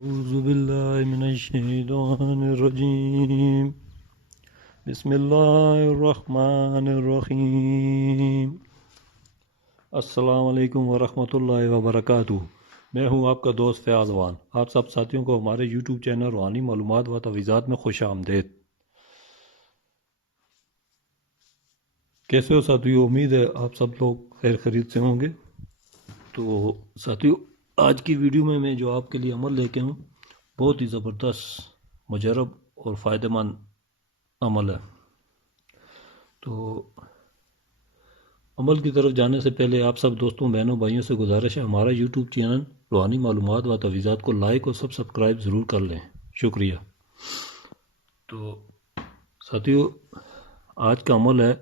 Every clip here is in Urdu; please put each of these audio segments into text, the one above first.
اعوذ باللہ من الشیطان الرجیم بسم اللہ الرحمن الرحیم السلام علیکم ورحمۃ اللہ وبرکاتہ۔ میں ہوں آپ کا دوست فیاض وان۔ آپ سب ساتھیوں کو ہمارے یوٹیوب چینل روحانی معلومات و توضیحات میں خوش آمدید۔ کیسے ہو ساتھیوں؟ امید ہے آپ سب لوگ خیر خرید سے ہوں گے۔ تو ساتھیوں، آج کی ویڈیو میں جو آپ کے لیے عمل لے کے ہوں بہت ہی زبردست، مجرب اور فائدہ مند عمل ہے۔ تو عمل کی طرف جانے سے پہلے آپ سب دوستوں، بہنوں، بھائیوں سے گزارش ہے ہمارا یوٹیوب چینل روحانی معلومات و توضیحات کو لائک اور سبسکرائب ضرور کر لیں، شکریہ۔ تو ساتھیوں، آج کا عمل ہے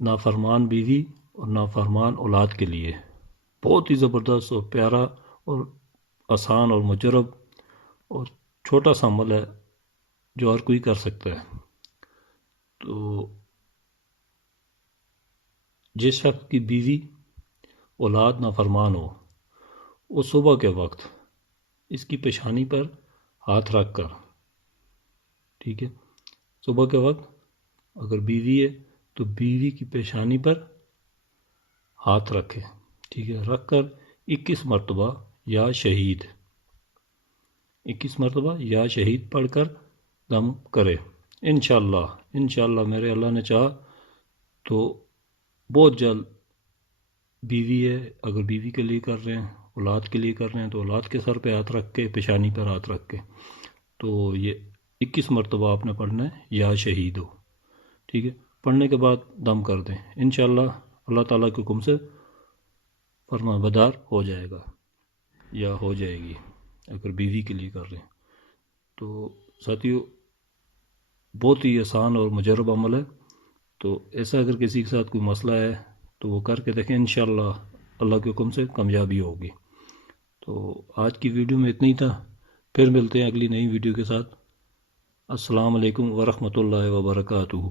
نافرمان بیوی اور نافرمان اولاد کے لیے۔ بہت ہی زبردست اور پیارا اور آسان اور مجرب اور چھوٹا سا عمل ہے جو ہر کوئی کر سکتا ہے۔ تو جس شخص کی بیوی اولاد نافرمان ہو، وہ صبح کے وقت اس کی پیشانی پر ہاتھ رکھ کر، ٹھیک ہے، صبح کے وقت اگر بیوی ہے تو بیوی کی پیشانی پر ہاتھ رکھے، ٹھیک ہے، رکھ کر 21 مرتبہ یا شہید 21 مرتبہ یا شہید پڑھ کر دم کرے۔ انشاءاللہ میرے اللہ نے چاہا تو بہت جلد بیوی ہے، اگر بیوی کے لیے کر رہے ہیں، اولاد کے لیے کر رہے ہیں تو اولاد کے سر پہ ہاتھ رکھ کے، پیشانی پر ہاتھ رکھ کے، تو یہ 21 مرتبہ آپ نے پڑھنا ہے یا شہید ہو، ٹھیک ہے۔ پڑھنے کے بعد دم کر دیں، انشاءاللہ اللہ تعالیٰ کے حکم سے فرما بدار ہو جائے گا یا ہو جائے گی اگر بیوی کے لیے کر رہے ہیں۔ تو ساتھیوں، بہت ہی آسان اور مجرب عمل ہے۔ تو ایسا اگر کسی کے ساتھ کوئی مسئلہ ہے تو وہ کر کے دیکھیں، انشاءاللہ اللہ کے حکم سے کامیابی ہوگی۔ تو آج کی ویڈیو میں اتنا ہی تھا، پھر ملتے ہیں اگلی نئی ویڈیو کے ساتھ۔ السلام علیکم ورحمۃ اللہ وبرکاتہ۔